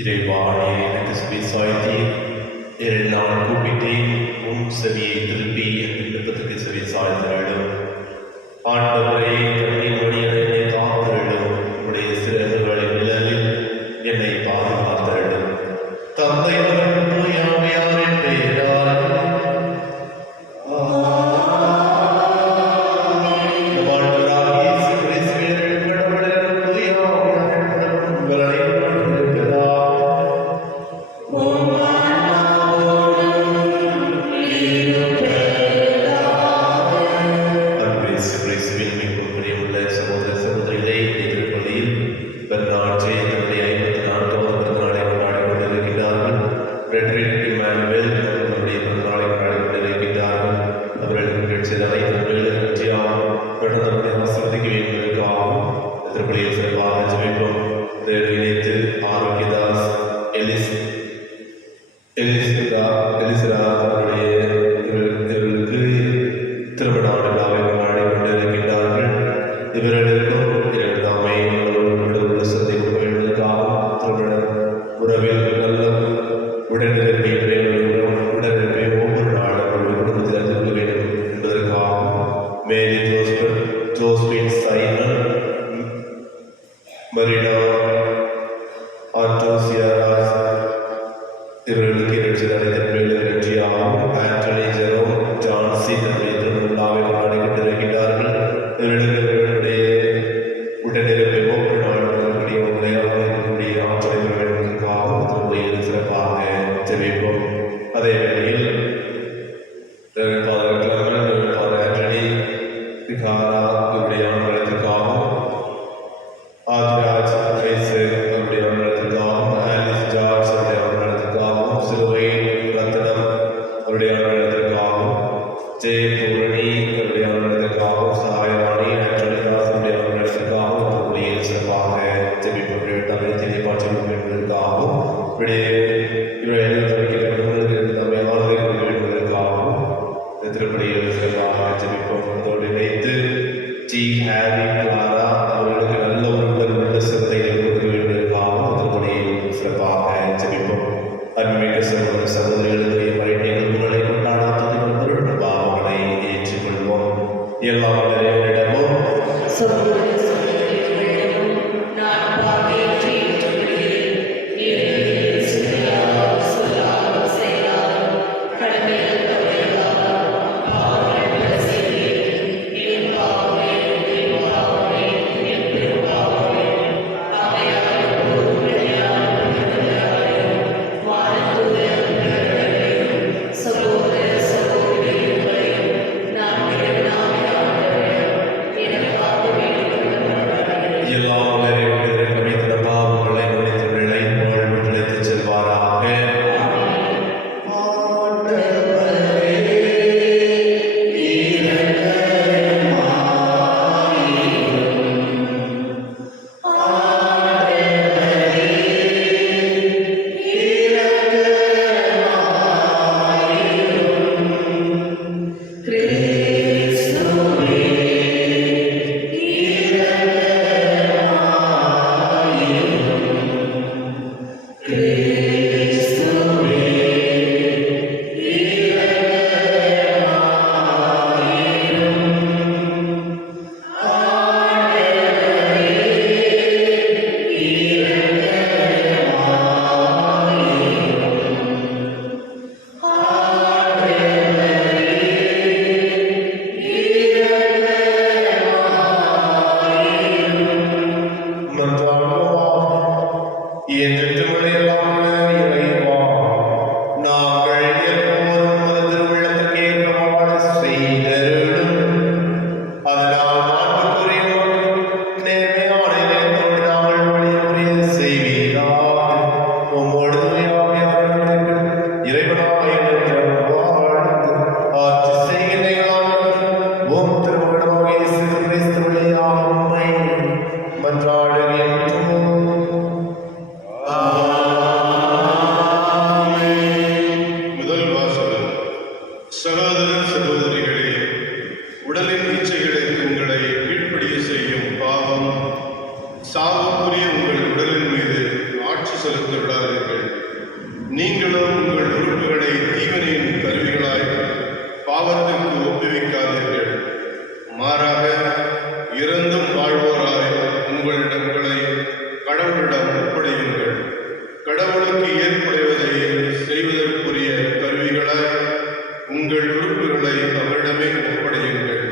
இறைவானே எனக்கு செவி சாய்த்தீர். 2 நாள் கூப்பிட்டேன், உன் செவியை திருப்பி என் விண்ணப்பத்துக்கு செவி சாய்த்தருளும். ஆண்டவரே, கண்ணின் மணியனை என்னை காத்தருளும். உடைய சிறகுகளின் நிழலில் என்னை பாதுகாத்தருளும். தந்தை மகன் தூய ஆவியாரின் பெயரால் Amen. சகோதர சகோதரிகளே, உடலின் இச்சைகளுக்கு உங்களை கீழ்ப்படிய செய்யும் பாவம் சாவுக்குரிய உங்கள் உடலின் மீது ஆட்சி செலுத்த விடாதீர்கள். நீங்களும் உங்கள் உறுப்புகளை தீவனையின் கருவிகளாய் பாவத்திற்கு ஒப்புவிக்காதீர்கள். மாறாக இறந்தும் வாழ்வோராய் உங்களை கடவுளிடம் ஒப்படையுங்கள். கடவுளுக்கு ஏற்புடையதை செய்வதற்குரிய கருவிகளாய் உங்கள் உறுப்புகளை அவரிடமே ஒப்படையுங்கள்.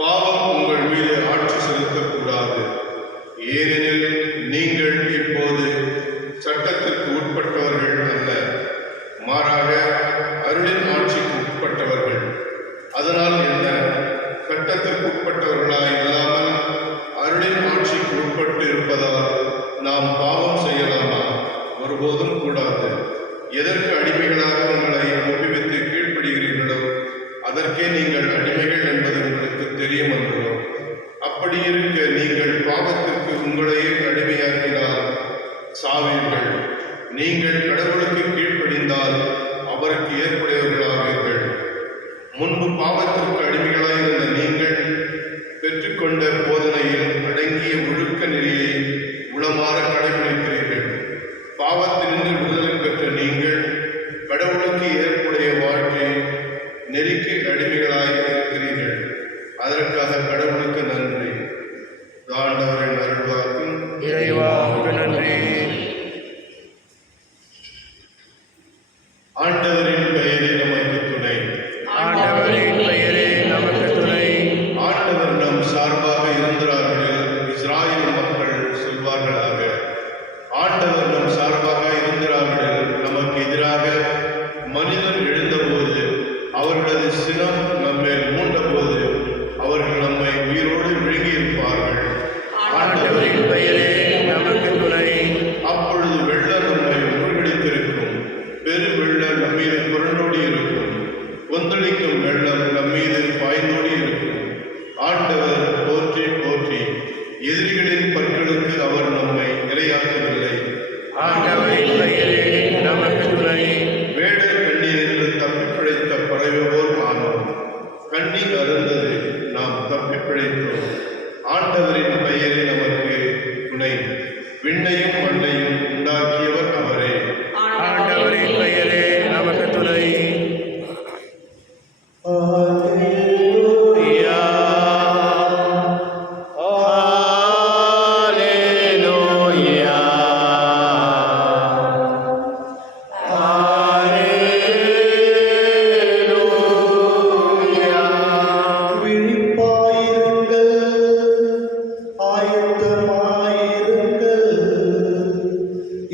பாவம் உங்கள் மீது ஆட்சி செலுத்தக்கூடாது. ஏனெனில் நீங்கள் இப்போது சட்டத்திற்கு உட்பட்டவர்கள் அல்ல, மாறாக அருளின் ஆட்சிக்கு உட்பட்டவர்கள். அதனால் என்ன? சட்டத்திற்கு உட்பட்டவர்களாய் இல்லாமல் அருளின் ஆட்சிக்கு உட்பட்டு இருப்பதால் நாம் பாவம் செய்யலாமா? ஒருபோதும் கூடாது. எதற்கு அடிமைகளாக உங்களை ஒப்புவித்து கீழ்ப்படுகிறீர்களோ அதற்கே நீங்கள் அடிமைகள் என்பது உங்களுக்கு தெரியும் அல்லவோ? அப்படி இருக்க நீங்கள் பாவத்திற்கு உங்களையே அடிமையாக்கினால் சாவீர்கள். நீங்கள் கடவுளுக்கு கீழ்ப்படிந்தால் அவருக்கு ஏற்புடையவர்களாவீர்கள். முன்பு பாவத்திற்கு அடிமைகளாயிருந்த நீங்கள் பெற்றுக்கொண்ட போதனையில் அடங்கிய ஒழுக்க நெறியை உளமாற கடைபிடிக்கிறீர்கள். பாவத்திலிருந்து விடுதலை பெற்ற நீங்கள் கடவுளுக்கு ஏற்புடைய வாழ்க்கை நெறிக்கு அடிமைகளாய் இருக்கிறீர்கள். அதற்காக கடவுளுக்கு நன்றி. ஆண்டவரின் அருள்வாக்கும். இறைவா நன்றி. ஆண்டவரின் பெயரே நமக்கு துணை. ஆண்டவரின் பெயரே நமக்கு துணை. ஆண்டவர் நம் சார்பாக இருந்தார்கள் இஸ்ராயேல் மக்கள் சொல்வார்களாக. ஆண்டவர் நம் சார்பாக இருந்தார்கள். நமக்கு எதிராக மனிதர் எழுந்தபோது அவர்களது சினம் நம்மேல் மூண்டபோது அவர்கள் நம்மை உயிரோடு விழுங்கியிருப்பார்கள். ஆண்டவரின் பெயரே நமக்கு துணை. அப்பொழுது வெள்ளம் நம்மை மூழ்கடித்திருக்கும். பெரு வெள்ளம் நம்மீது புரண்டோடி இருக்கும். கொந்தளிக்கும் வெள்ளம் நம்மீது பாய்ந்தோடி இருக்கும். ஆண்டவர் போற்றி போற்றி. எதிரிகளின் பற்களுக்கு அவர் நம்மை இரையாக்கவில்லை. ஆண்டவரின் பெயரே நமக்கு துணை. வேடர் கண்ணீரின்று தப்பி பிழைத்த பறவை போல் ஆனோம். கண்ணீர் அருந்தது, நாம் தப்பி பிழைத்தோம். ஆண்டவரின் பெயரே நமக்கு துணை. விண்ணையும் மண்ணையும் உண்டாக்கியவர் அவரே. ஆண்டவரின் பெயரே நமக்கு துணை.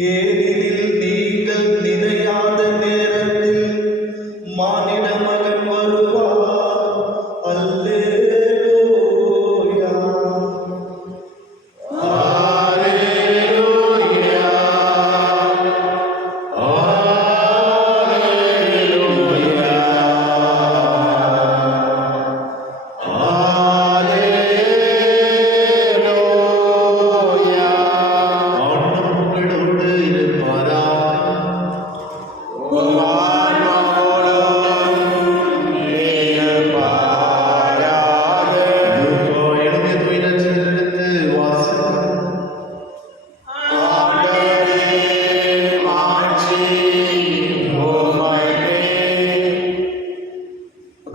ஏனெனில் நீங்கள் நினையாத நேரத்தில் மானிட மகன் வருவார். அல்லேலூயா.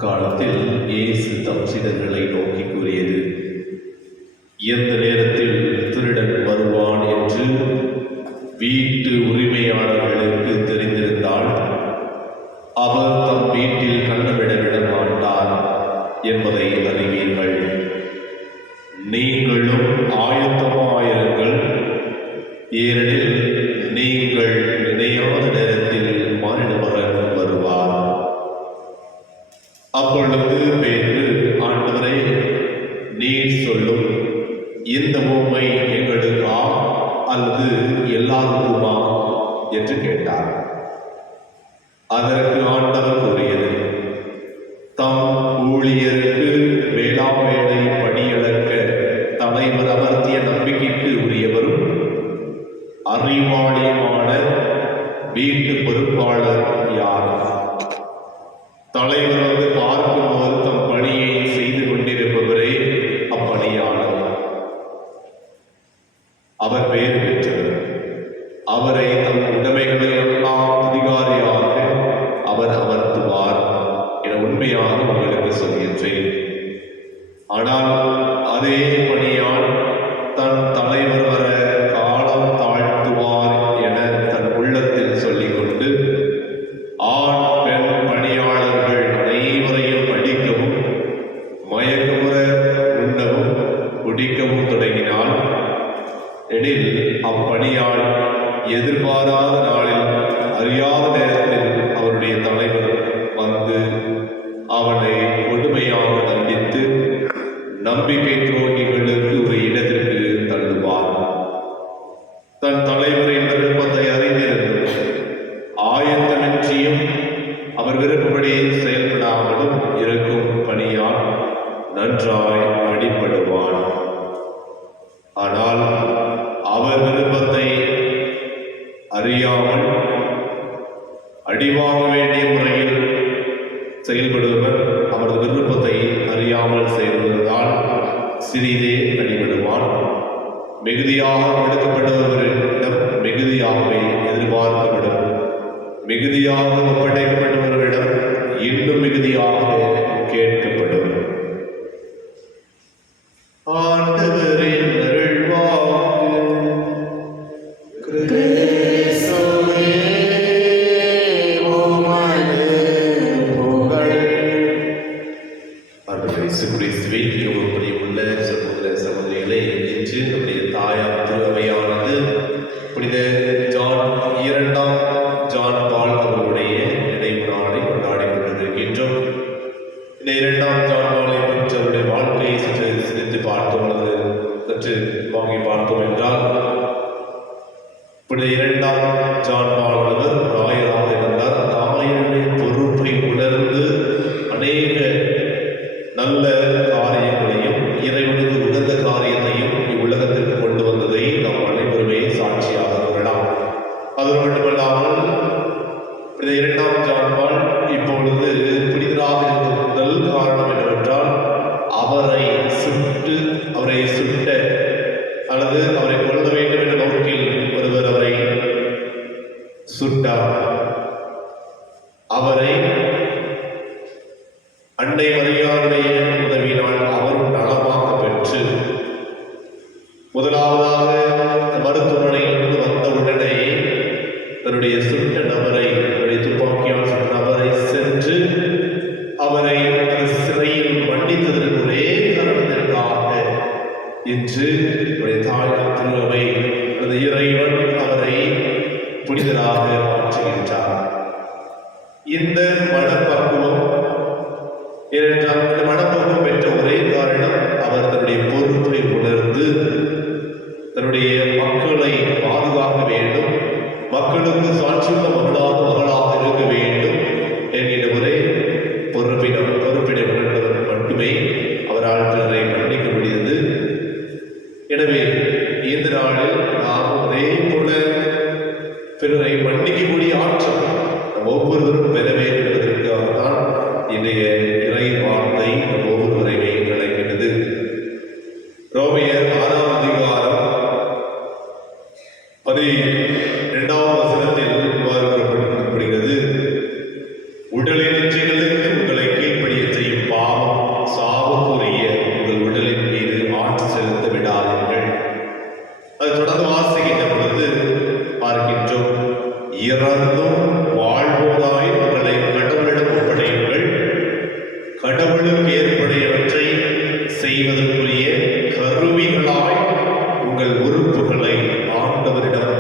காலத்தில் இயேசு தம் சீடர்களை நோக்கி கூறியது, எந்த நேரத்தில் திருடன் வருவான் என்று வீட்டு உரிமையாளர்களுக்கு தெரிந்திருந்தால் அவர் தம் வீட்டில் கண்ணமிட விட மாட்டார் என்பதை அறிவீர்கள். நீங்களும் ஆயத்தமாயிருங்கள், ஏனெனில் நீங்கள் நினையாத நேரத்தில் மானிடமகன் வருவார். அப்பொழுது பேதுரு, ஆண்டவரே, நீர் சொல்லும் இந்த உவமை எங்களுக்கா அல்லது எல்லாருக்குமா என்று கேட்டார். அதற்கு ஆண்டவர் கூறியது, தம் ஊழியருக்கு வேளாவேளை படியளக்க தலைவர் அமர்த்திய நம்பிக்கைக்கு உரியவரும் அறிவாளியுமான வீட்டு பொறுப்பாளர் யார்? தலைவர் வந்து உங்களுக்கு சொல்கின்றேன். ஆனால் அதே பணியால் தன் தலைவர் வர காலம் தாழ்த்துவார் என தன் உள்ளத்தில் சொல்லிக்கொண்டு ஆண் பெண் பணியாளர்கள் அனைவரையும் அடிக்கவும் மயக்கமுற உண்ணவும் குடிக்கவும் தொடங்கினாள். எனில் அப்பணியாள் எதிர்பாராத நாளில் அறியாத நேரத்தில் அவருடைய தலைவர் வந்து அவனை கொடுமையாக தண்டித்து நம்பிக்கை துரோகிகளுக்கு ஒரு இடத்திற்கு தள்ளுவார். தன் தலைவரின் விருப்பத்தை அறிந்திருந்தும் ஆயத்தமின்றியும் அவர் விருப்பப்படி செயல்படாமலும் இருக்கும் பணியால் நன்றாய் அடிபடுவான். ஆனால் அவர் விருப்பத்தை அறியாமல் அடிவாங்க வேண்டிய முறையில் செயல்படுவர் அவரது விருப்பத்தை அறியாமல் செயல்படுவதால் சிறிதே அடிபடுவான். மிகுதியாக கொடுக்கப்படுபவரிடம் மிகுதியாகவே எதிர்பார்க்கப்படும். மிகுதியாக ஒப்படைக்கப்படுபவரிடம் இன்னும் மிகுதியாக கேட்கப்படும். ஆண்டவரின் அருள்வாக்கு. ஆண்டவர் இயேசு கிறிஸ்துவே மிகவும் பிரியமுள்ள சகோதர சகோதரிகளே, இன்று நம்முடைய தாயார் திருவையானது புனித இரண்டாம் ஜான் பால் அவர்களுடைய நினைவு நாளை கொண்டாடி கொண்டிருக்கின்றோம். இந்த இரண்டாம் ஜான் பாலை பற்றி அவருடைய வாழ்க்கையை சற்று சிந்தித்து பார்த்தோம் அல்லது சற்று வாங்கி பார்த்தோம் என்றால், புனித இரண்டாம் ஜான் பால் அவர் ஆயராக இருந்தார். அந்த ஆயருடைய பொறுப்பை உணர்ந்து அநேக நல்ல காரியங்களையும் இறைவனுக்கு உகந்த காரியத்தையும் இவ்வுலகத்திற்கு கொண்டு வந்ததை நாம் அனைவருமே சாட்சியாக கூறலாம். அது மட்டுமல்லாமல் இந்த இரண்டாம் ஜான் பால் இப்பொழுது புனிதராக இருக்கும் முதல் காரணம் என்னவென்றால், அவரை சுட்ட அல்லது அவரை கொல்ல வேண்டும் என்ற நோக்கில் ஒருவர் அவரை சுட்டார். அவரை அன்னை மரியாளுடைய உதவியினால் அவரும் நலமாக பெற்று முதலாவதாக மருத்துவமனையிலிருந்து வந்த உடனே தன்னுடைய சுட்ட நபரை, தன்னுடைய துப்பாக்கியால் சுட்ட நபரை சென்று அவரை சிறையில் மன்னித்ததற்கு ஒரே காரணத்திற்காக இன்று தாயார் திருவை அந்த இறைவன் அவரை புனிதராக மாற்றுகின்றார். இந்த மனப்பக்குவம் ஏனென்றால் இந்த மனப்பக்குவம் பெற்ற ஒரே காரணம் அவர் தன்னுடைய பொறுப்பை உணர்ந்து தன்னுடைய மக்களை பாதுகாக்க வேண்டும், மக்களுக்கு சாட்சியுள்ள மகளாக இருக்க வேண்டும் என்கின்ற ஒரே பொறுப்பினை உணர்ந்தவர் மட்டுமே அவரால் பிறரை மன்னிக்க முடிந்தது. எனவே இந்த நாளில் நாம் அதே போல பிறரை மன்னிக்கக்கூடிய ஆற்றல் நம் ஒவ்வொருவரும் பெற வேண்டும் என்பதற்காகத்தான் இன்றைய இறை வார்த்தை நம் ஒவ்வொருவரையுமே அழைக்கிறது. ரோமையர் 6ஆம் அதிகாரம் 12ஆம் வசனத்தில் இவ்வாறு கூறப்படுகிறது: உடலின் இச்சைகளுக்கு உங்களை கீழ்ப்படிய செய்யும் பாவம் சாவுக்குரிய உங்கள் உடலின் மீது ஆட்சி செலுத்த விடாதீர்கள். அது தொடர்ந்து வாசிக்கின்ற பொழுது பார்க்கின்றோம், இறந்தும் வாழ்வோதாய் உங்களை கடவுளிடம் ஒப்படையுங்கள், கடவுளுக்கு ஏற்புடையவற்றை செய்வதற்குரிய கருவிகளாய் உங்கள் உறுப்புகளை ஆண்டவரிடம்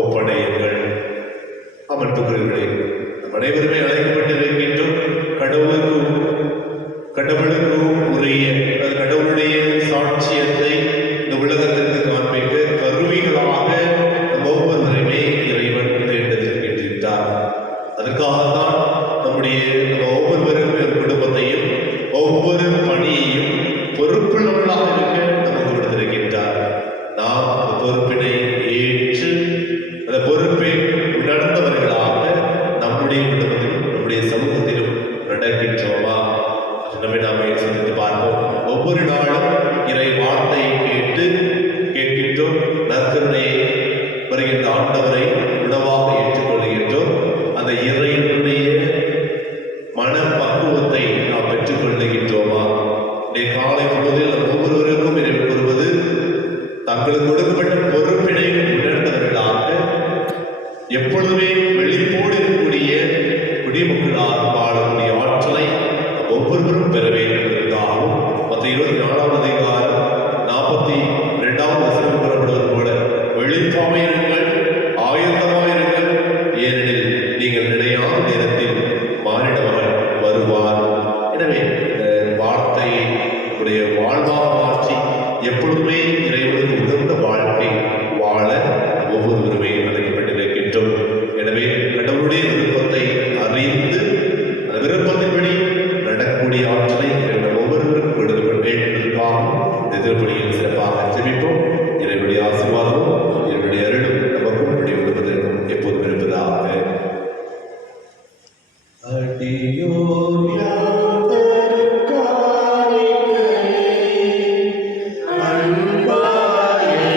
ஒப்படையுங்கள். அமர்த்துகிறீர்களே, நம் அனைவருமே அழைக்கப்பட்டிருக்கின்றோம் கடவுளுக்கு உரிய கடவுளுடைய சாட்சியத்தை இந்த உலகத்திற்கு காண்பிக்க கருவிகளாக நம் ஒவ்வொருவரையுமே இறைவன் தேர்ந்தெடுக்கின்றார். அதற்காகத்தான் நம்முடைய ஒவ்வொருவரும் குடும்பத்தையும் ஒவ்வொரு பணியையும் பொறுப்புள்ளவர்களாக இருக்க நமக்கு கொடுத்திருக்கின்றார். நாம் அந்த பொறுப்பினை ஏற்று அந்த பொறுப்பை உணர்ந்தவர்களாக நம்முடைய குடும்பத்திலும் நம்முடைய சமூகத்திலும் நடக்கின்றோமா? நம்மை நாமே சிந்தித்து பார்ப்போம். ஒவ்வொரு நாளும் இறை வார்த்தையை கேட்கின்றோம். நற்கருணையை வருகின்ற ஆண்டவரை உணவாக ஏற்றுக்கொள்கின்றோம். அந்த இறைவனுடைய மனப்பக்குவத்தை நாம் ஒவ்வொருவரும் பெற வேண்டும் என்பதற்காகவும் மற்ற 24வது அதிகாரம் 42வது வசனம் கூறப்படுவது போல விழிப்பாயிருங்கள், ஆயத்தமாயிருங்கள், ஏனெனில் நீங்கள் நினையாத நேரத்தில் மானிடவர் வருவார். எனவே இந்த வார்த்தையை நம்முடைய வாழ்வாக மாற்றி எப்பொழுதுமே இறைவனுக்கு உகந்த வாழ்க்கை வாழ ஒவ்வொருவருமே அழைக்கப்பட்டிருக்கின்றோம். எனவே கடவுளுடைய விருப்பத்தை அறிந்து அந்த விருப்பத்தின்படி நடக்கக்கூடிய ஆற்றலை இறைவன் ஒவ்வொருவருக்கும் கொடுக்கப்பட என்பதற்காக எதிர்ப்படியில் சிறப்பாக ஜெபிப்போம். இறைவனுடைய ஆசீர்வாதமும் இறைவனுடைய அருளும் நமக்கும் நம்முடைய குடும்பத்திற்கும் எப்போதும் இருப்பதாக. அடியோர் யாதரும் காணிக்கையை அன்பாயே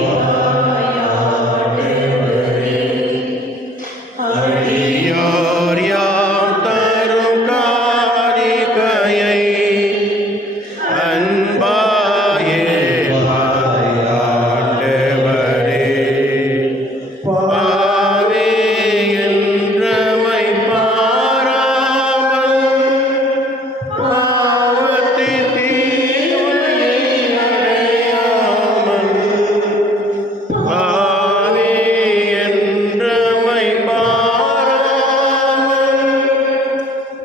வாயாண்டவரே, அடியோர் யாம் தரும் காணிக்கையை அன்பாயே வாயாண்டவரே, பாவி என்றமை பாராமல் பாவத்தின் தீமையை அடையாமல், பாவி என்றமை பாராமல்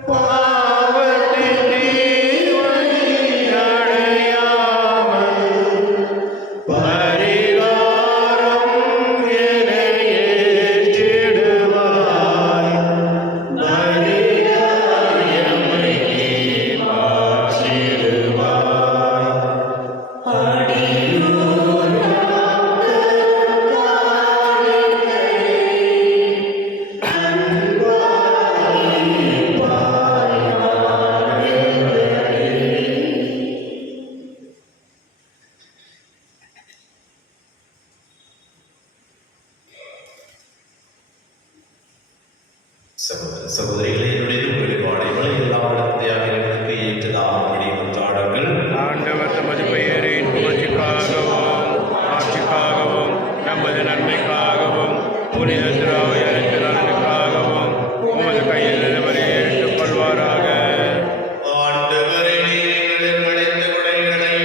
பாவத்தின் தீமையை அடையாமல், பரிகாரம் என ஏற்றிடுவாய், நரியாயமை மாற்றிடுவாய். அடியோர் சகோதர சகோதரிகளே, என்னுடைய வெளிப்பாடுகளை எல்லாம் இறைவனுக்கு ஏற்றதாகும்படி கொண்டாடுங்கள். ஆண்டவர் தமது பெயரின் புகழ்ச்சிக்காகவும் ஆட்சிக்காகவும் நமது நன்மைக்காகவும் புனித திராவியத்தின் நலனுக்காகவும் உமது கையில் நிலவரை ஏற்றுக்கொள்வாராக. ஆண்டவரே, நீர் எங்களின் அடைந்த குறைகளை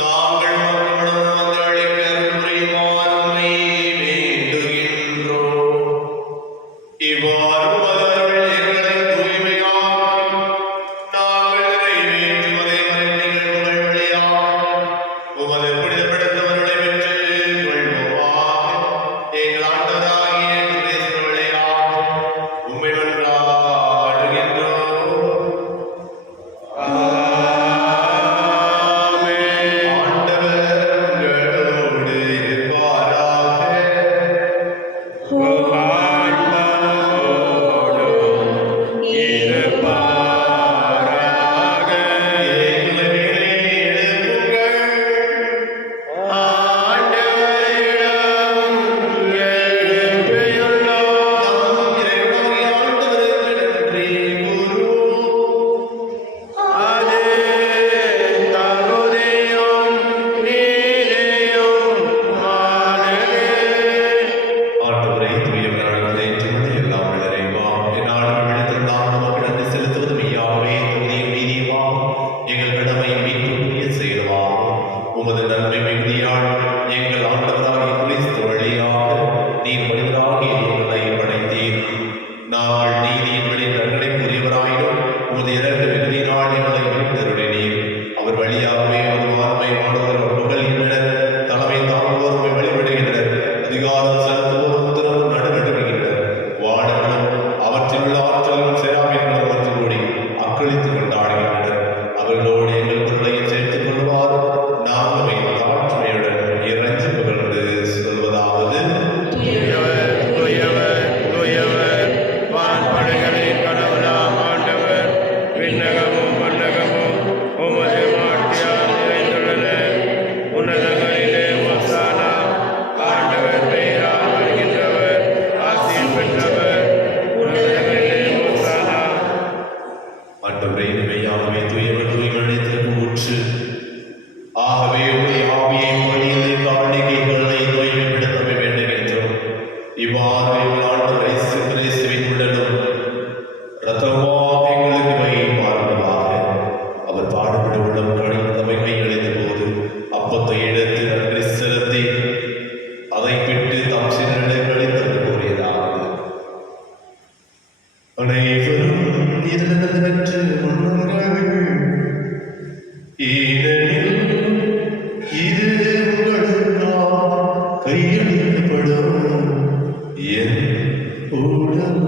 நாங்கள் மக்களும் வந்தளிக்க புரியுமாறுமை வேண்டுகின்றோம். இவ்வாறு அவர்கள் எங்களை தூய்மையாக்கி நாங்கள் நிறைவேற்றுவதை நிகழ்வுகள் வழியாக உமது புனிதப்படுத்தவர்களை பெற்றுக் கொள்வோமாக. எங்கள் ஆண்டவராகிய கிறிஸ்து வழியாக உம்மை மன்றாடுகின்றோம். ஆமென். ஆண்டவர் உங்களோடு இருப்பாராக. ஆன்மாவோடும் இருப்பாராக. ஆண்டவரிடம் எழுப்பியுள்ளோம். அது தகுதியும் நீதியும் ஆனதே. ஆண்டவரே, தூயவரான ஏற்றுமதி எல்லாம் நிறைவா என்னாலும் விழுத்திருந்தால் நமக்கு நன்றி செலுத்துவது மெய்யாகவே தகுதியும் நீதியுமாகும். எங்கள் கடமை மீட்புரிய செயலுமாகும். உமது நன்மை மிகுதியால் எங்கள் ஆண்டவராகிய கிறிஸ்து வழியாக நீர் மனிதராகிய எங்களை படைத்தீர். நாங்கள் நீதியின்படி நன்மைக்குரியவராயினும் உமது இறக்க மிகுதியினால் எங்களை மீட்டருளினீர். அவர் வழியாகவே ஒரு வார்மை மாணவர் புகழ்கின்றனர், தலைமை தாங்குவோருமை வழிபடுகின்றனர், அதிகாரம் செலுத்துவோரும் திறனும் நடுநடுங்குகின்றனர். வானங்களும் அவற்றில் உள்ள ஆற்றலும் செராமீன்களும் ஒன்று கூடி அக்களித்து கொண்டாடுகின்றனர். அவர்களோடு எங்கள் பொருளையும் சேர்த்துக் கொள்வார். நாங்களுமே தாழ்மையுடன் இறைஞ்சி புகழ்ந்து சொல்வதாவது: தூயவர், தூயவர், தூயவர், வான்படைகளின் கடவுளாம் ஆண்டவர், விண்ணகமும் மண்ணகமும் உமது மாட்சியால் நிறைந்துள்ளன. உன்னதங்களிலே ஓசானா. ஆண்டவர் பெயரால் வருகின்றவர் ஆசீர் பெற்றவர். உன்னதங்களிலே ஓசானா. ஆண்டவரே, மெய்யாகவே தூயவர் தூய்மழைத்திற்கு ஊற்று. ஆகவே உடைய ஆவியை பொழிந்து காணிக்கைகளை தூய்மைப்படுத்த வேண்டுகின்றோம். இவ்வாறு எங்கள் ஆண்டவர் இயேசு கிறிஸ்துவின் உடலும் இரத்தமுமாக எங்களுக்கு வை மாறுவதாக. உணர்வு. ஏனெனில் இது உங்களுக்காக கையளிக்கப்படும் என் உடல்.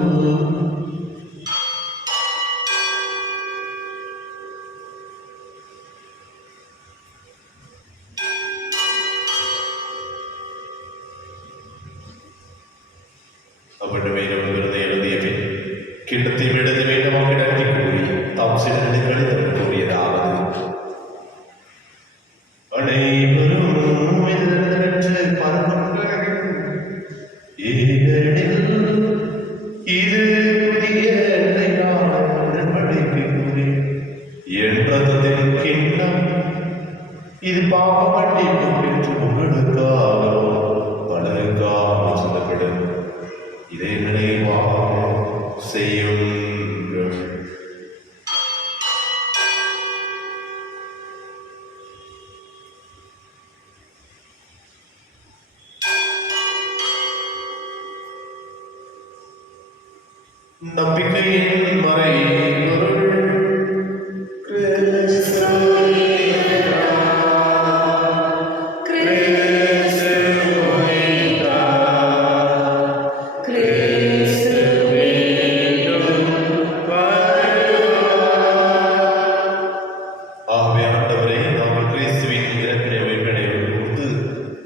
அவருடைய எழுதிய பின் கிண்ணத்தை விடுத்து வேண்டுமாக நன்றி கூறி தாம் சிறந்து கடிதம் கூறியதாவது: அனைவரும் இதற்கு பரவுங்கள். ஏனெனில் இது புதிய நிலையான உடன்படிக்கைக்குரிய என் இரத்தத்தின் கிண்ணம். இது பாவ மன்னிப்பு பெற்று உங்களுக்காகவும் பலருக்காகவும் சொல்லப்படும். இதை நினைவாக செய்யுங்கள். நம்பிக்கையின் மறைபொருள் ஆகவே ஆண்டவரே, நாங்கள் கிறிஸ்துவின் இறப்பினை உயிர்ப்பினை கொடுத்து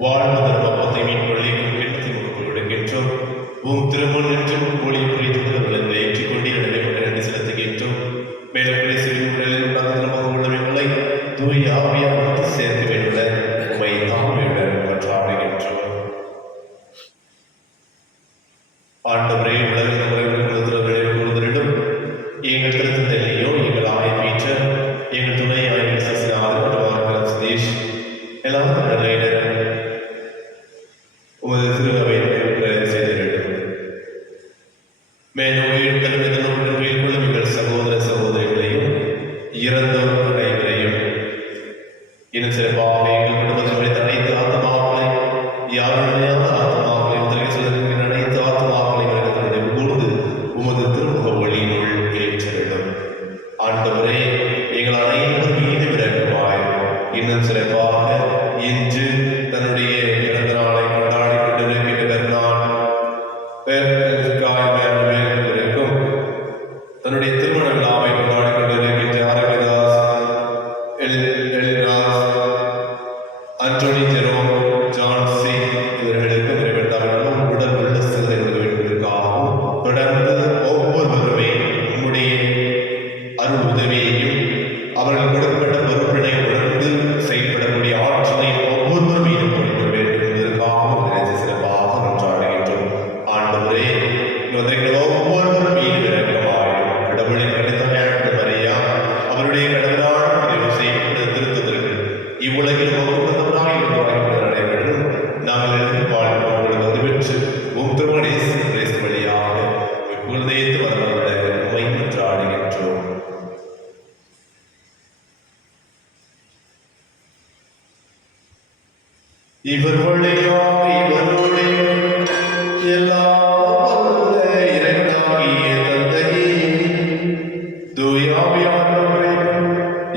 வாழ்வு தர்மத்தை மீட்பளிக்கும் கிண்ணத்தை உங்களுக்கு விடுகின்றோம். உம் திருமண் என்றும் ஒளி புரிந்து ஏற்றிக்கொண்டே நடைபெற்ற நன்றி செலுத்துகின்றோம். மேலும் கிறிஸ்துவின் உடலில் உள்ளமை தூய் ஆவியாக சேர்த்து வேண்டுள்ள உமை தாழ்மையுடன் மன்றாடுகின்றோம். ஆண்டவரே, உலகின் கூறுதலிடம் எங்கள் திருத்தந்தையோ எங்கள் ஆய் பீட்டர், எங்கள் துணை ஆய்வு சசிநாதன் சதீஷ் எல்லாரும் நிலையினர் உமது திருவை செய்த வேண்டும். மேலும் உயிர்த்தலுடன் மேற்கொள்ளும் எங்கள் சகோதர சகோதரிகளையும் இறந்தோர் அனைவரையும் இன்னும் சிறப்பாக எங்கள் குடும்பத்தில் அனைத்து ஆத்மாக்களை யாருடைய ஆத்மாக்களை முதலில் அனைத்து ஆத்மாக்களை கூர்ந்து உமது திருமுக ஒளியினுள் ஏற்றிடும். ஆண்டவரே, எங்கள் அனைவரும் மீது விரக்கமாய் இன்னும் சிறப்பாக இன்று தன்னுடைய பிறந்த நாளை கொண்டாடி கொண்டிருக்கின்ற தன்னுடைய திருமண விழாவை கொண்டாடி கொண்டிருக்கின்ற ஆரோக்கியதாஸ், எழில்ராஜ், அன்டோனி ஜெரோம், ஜான்சி இவர்களுக்கு நிறைவேற்றாமல் உடல் உள்ள சிறுவர்களுக்காகவும் தொடர்ந்து ஒவ்வொருவருமே உம்முடைய அருள் உதவியையும் அவர்கள் கொடுக்கப்பட்ட பொறுப்பினை உணர்ந்து செயல்படக்கூடிய ஆற்றலை ஒவ்வொருவரும் மீது கொடுக்க வேண்டும் என்பதற்காகவும் நினைத்து சிறப்பாக நன்றாடுகின்றோம். ஆண்டவரே, ஒவ்வொருவரும் மீது இறக்கமாயும் கடவுளின் கடிதமையான மரியா அவருடைய கடவுளால் செய்யப்பட்ட திருத்தத்திற்கு இவ்வுலகில் ஒவ்வொருவராக நடைபெறும் நாங்கள் எழுதி வாழ்வோம் அது பெற்று உம் திருமணேசு வழியாக குழந்தையத்து வரவர்கள உண்மை நன்றாடுகின்றோம். இவர் வழியாக இவருடைய எல்லாம் வல்ல இறைவனாகிய தந்தையே, தூயாவியானவரே,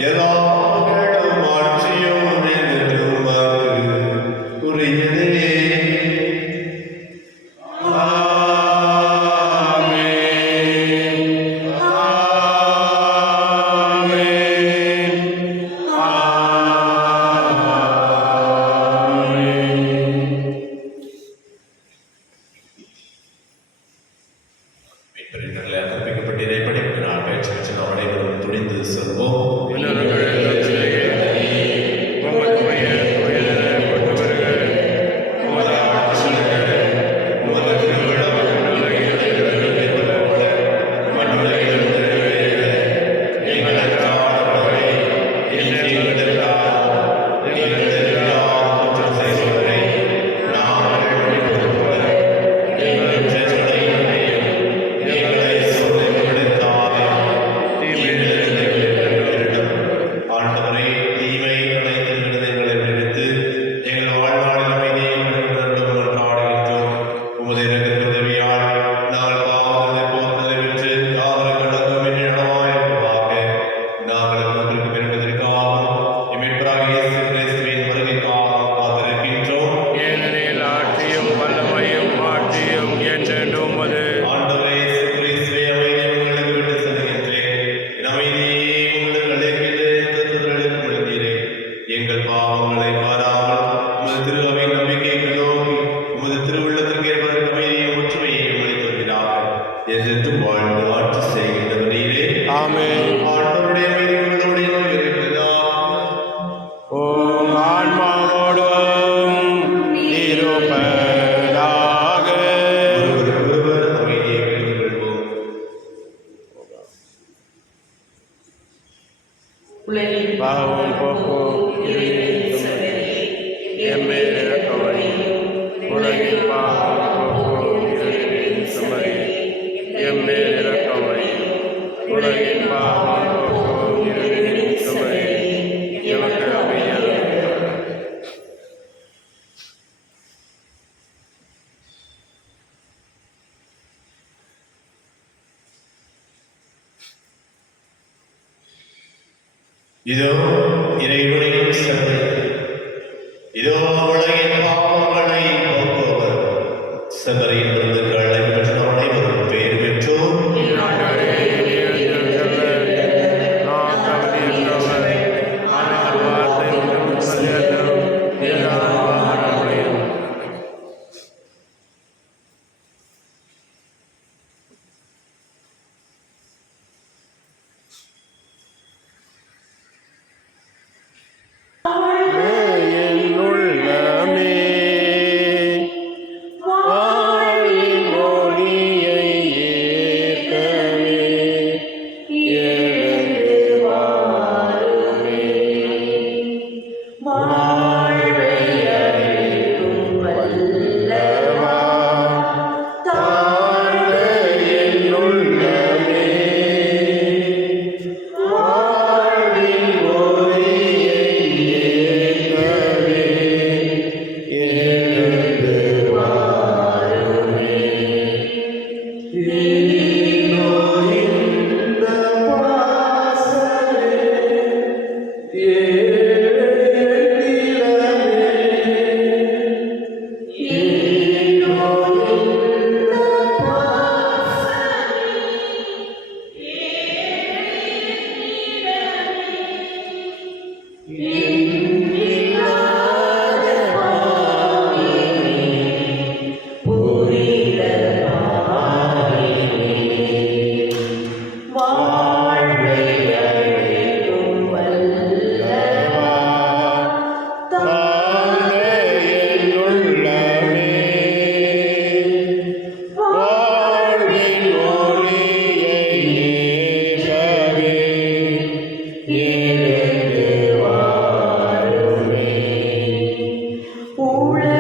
எல்லா புகழும் ஆட்சியும் என்றென்றும் உமக்கு உரியதே. கற்பிக்கப்பட்டதை படிப்பு நான் பயிற்சி அனைவரும் துணிந்து செல்வோம். பாவம் போக்கும் இருளின் சுமரி எம்மேல் இரக்கமையும் உலகின் பாவம் போக்கும் இருளின் சுமரி எம்மேல் இரக்கமையும் உலகின் பாவம் போக்கும் இருளின் சுமரி எமக்கு அமைதியாக இதோ இறைவனின் சபை, இதோ உலகின் பாவங்களை போக்குவர். சபரியின் விருந்துகளை பெற்ற அனைவரும் பேர் பெற்றோர். ஆனால் வார்த்தை ஒன்றும் சொல்லட்டும் என் உள்ளமே வாழின் ஒளியை ஏற்கவே எழுந்து வாருமே. வாழ்வை அளிக்கும் வல்லவா, தாழ்ந்த என் உள்ளமே வாழ்வின் ஒளியை ஏற்கவே எழுந்து வாருமே. இதோ இந்த வாசலே தாழ்ந்த என் உள்ளமே வாழ்வின் ஒளியை ஏற்கவே எழுந்து வாருமே. உறவு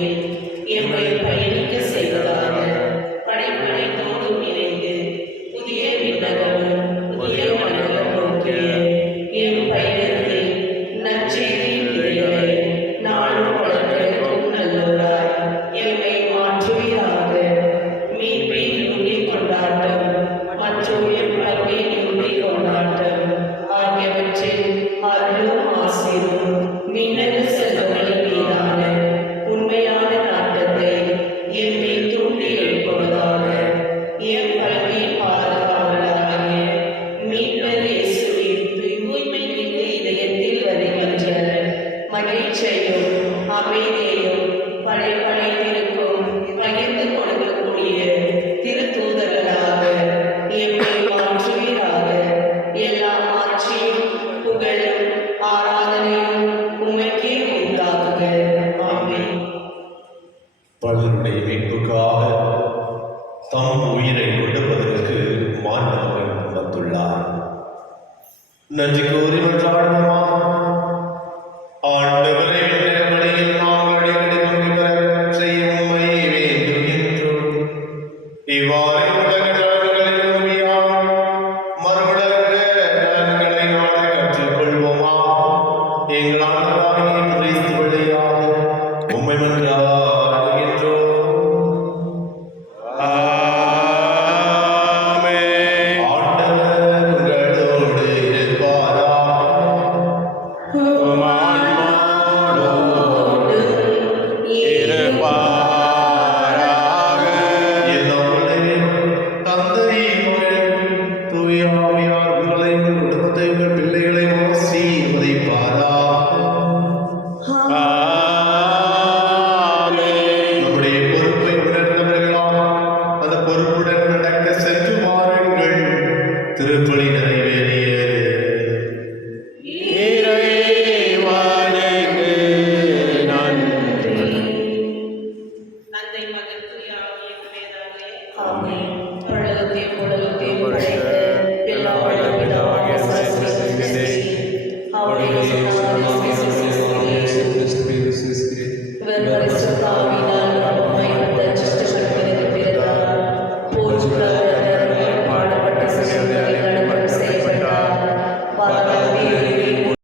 ஒளியில் எம்மை பயணிக்க செய்வதாக. படைப்படைத்தோடும் இணைந்து புதிய விண்ணகமும் புதிய மண்டலம் நோக்கிய எம் பயணத்தில் நற்செய்தியின் விதைகளை நாளும் வளர்க்கும் நல்லோராய் எம்மை மாற்றுவீராக. மீட்பின் நுண்டி கொண்டாட்டம் மற்றும் எம் பல்வின் நுண்டி கொண்டாட்டம் ஆகியவற்றில் அருளும் ஆசீரும் மின்னணு செல்வங்கள் மீதான உண்மையான நாட்டத்தை எம்மை தூண்டி எழுப்புவதாக. எம் பல்வியின் பாதுகாவலராகிய மீட்பர் இயேசுவின் தூய்மை மிகு இதயத்தில் வருகின்ற மகிழ்ச்சியையும் அமைதியையும் படைத்திருக்கும் பகிர்ந்து கொடுக்கக்கூடிய திருத்தூதர்களாக எம்மை மாற்றுவீராக. எல்லா ஆட்சியும் புகழும் ஆராதனையும் உமக்கே உண்டாகுக. ஆமென். பலருடைய மீட்புக்காக தம் உயிரை கொடுப்பதற்கு மாண்டவன் வந்துள்ளார். நன்றி கூறி மன்றாடுவோம். ஆண்டவரே,